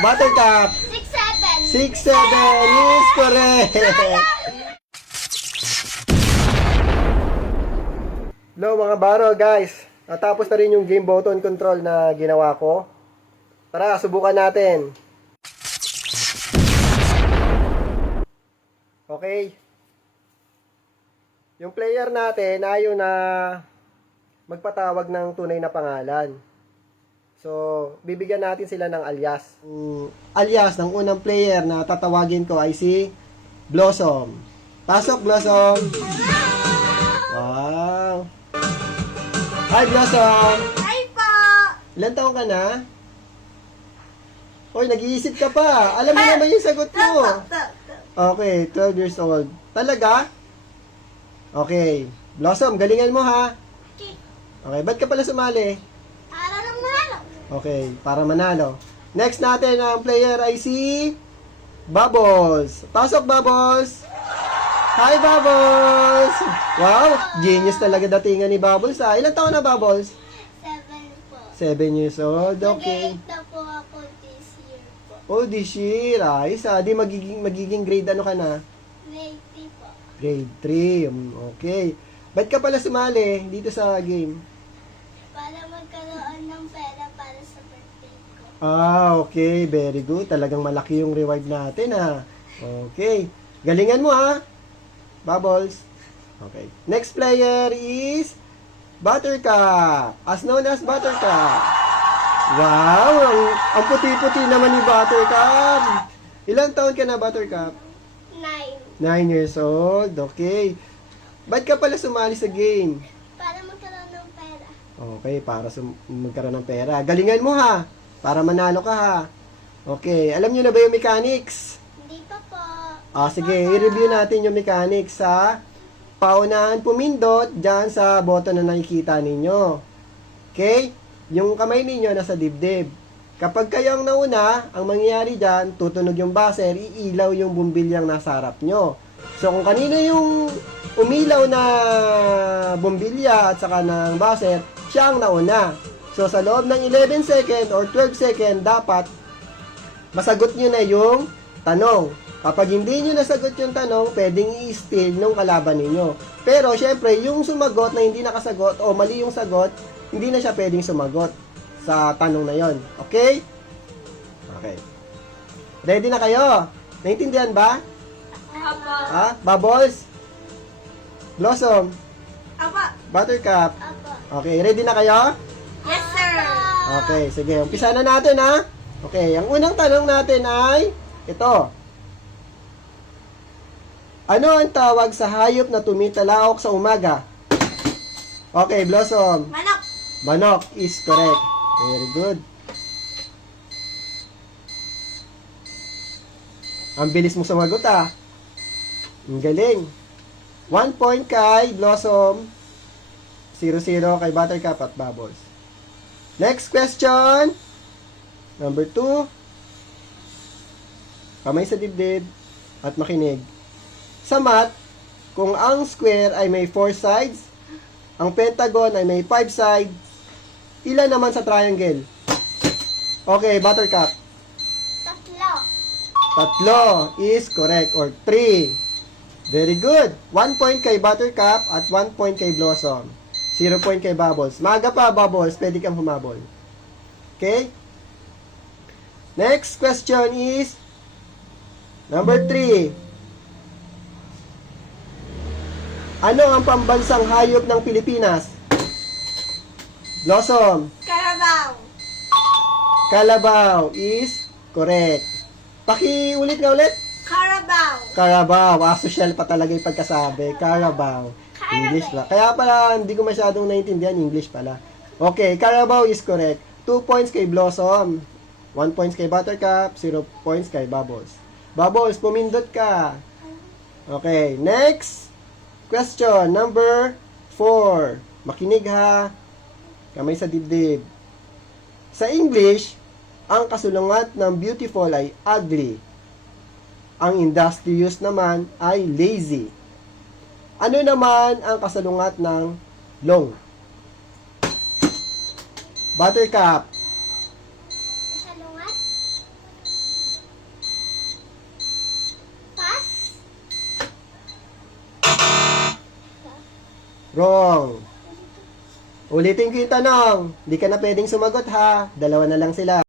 Buttercup. 6-7. 6-7 is correct. Hello mga baro guys. Natapos na rin yung game button control na ginawa ko. Tara, subukan natin. Okay. Yung player natin ayaw na magpatawag ng tunay na pangalan. So, bibigyan natin sila ng alias. Alias ng unang player na tatawagin ko ay si Blossom. Pasok, Blossom! Wow! Hi, Blossom! Hi po. Ilan taon ka na? Hoy, nag-iisip ka pa. Alam mo naman yung sagot mo. Okay, 12 years old. Talaga? Okay. Blossom, galingan mo ha. Okay, ba't ka pala sumali? Para ng manalo. Okay, para manalo. Next natin ang player ay si Bubbles. Pasok, Bubbles! Hi, Bubbles! Wow, genius talaga datingan ni Bubbles ha. Ilan taon na, Bubbles? 7 po. 7 years old, okay. Nag-8 na po ako this year po. Oh, this year, ayos ha. Di magiging grade ano ka na? Grade 3 po. Grade 3, okay. Ba't ka pala sumali dito sa game? Para magkaroon ng pera para sa birthday ko. Ah, okay. Very good. Talagang malaki yung reward natin, ha. Okay. Galingan mo, ha. Bubbles. Okay. Next player is Buttercup. As known as Buttercup. Wow! Ang puti-puti naman ni Buttercup. Ilang taon ka na, Buttercup? 9. 9 years old. Okay. Ba't ka pala sumali sa game? Para magkaroon ng pera. Okay, para magkaroon ng pera. Galingan mo ha, para manalo ka ha. Okay, alam nyo na ba yung mechanics? Hindi pa po. Sige, i-review natin yung mechanics sa paunahan pumindot dyan sa button na nakikita ninyo. Okay? Yung kamay ninyo nasa dibdib. Kapag kayo ang nauna, ang mangyayari dyan, tutunog yung buzzer, iilaw yung bumbilyang nasa harap nyo. So, kung kanino yung umilaw na bumbilya at saka ng buzzer, siya ang nauna. So, sa loob ng 11 second or 12 second, dapat masagot nyo na yung tanong. Kapag hindi nyo nasagot yung tanong, pwedeng i-steal nung kalaban ninyo. Pero, syempre, yung sumagot na hindi nakasagot o mali yung sagot, hindi na siya pwedeng sumagot sa tanong na yon. Okay? Okay. Ready na kayo? Naintindihan ba? Apa. Ha? Bubbles? Blossom? Apa. Buttercup? Apa. Okay, ready na kayo? Yes, sir. Okay, sige. Umpisa na natin, ha? Okay, ang unang tanong natin ay ito. Ano ang tawag sa hayop na tumitalaok sa umaga? Okay, Blossom. Manok. Manok is correct. Very good. Ang bilis mo sumagot, ah. Ang galing. 1 point kay Blossom. 0-0 kay Buttercup at Bubbles. Next question. Number 2. Kamay sa dibdib at makinig. Sa math, kung ang square ay may 4 sides, ang pentagon ay may 5 sides, ilan naman sa triangle? Okay, Buttercup. 3 is correct, or 3. Very good. 1 point kay Buttercup at 1 point kay Blossom. 0 point kay Bubbles. Maaga pa, Bubbles. Pwede kang humabol. Okay? Next question is number 3. Ano ang pambansang hayop ng Pilipinas? Blossom. Carabao. Kalabaw is correct. Pakiulit nga ulit. Carabao. Carabao. Social pa talaga yung pagkasabi. Carabao. English pa. Kaya pala, hindi ko masyadong naintindihan. English pala. Okay, Carabao is correct. 2 points kay Blossom. 1 points kay Buttercup. 0 points kay Bubbles. Bubbles, pumindot ka. Okay, next question. Number 4. Makinig ha. Kamay sa dibdib. Sa English, ang kasulungat ng beautiful ay ugly. Ang industrious naman ay lazy. Ano naman ang kasalungat ng long? Buttercup. Kasalungat? Wrong. Ulitin ko yung tanong. Di ka na pwedeng sumagot ha. Dalawa na lang sila.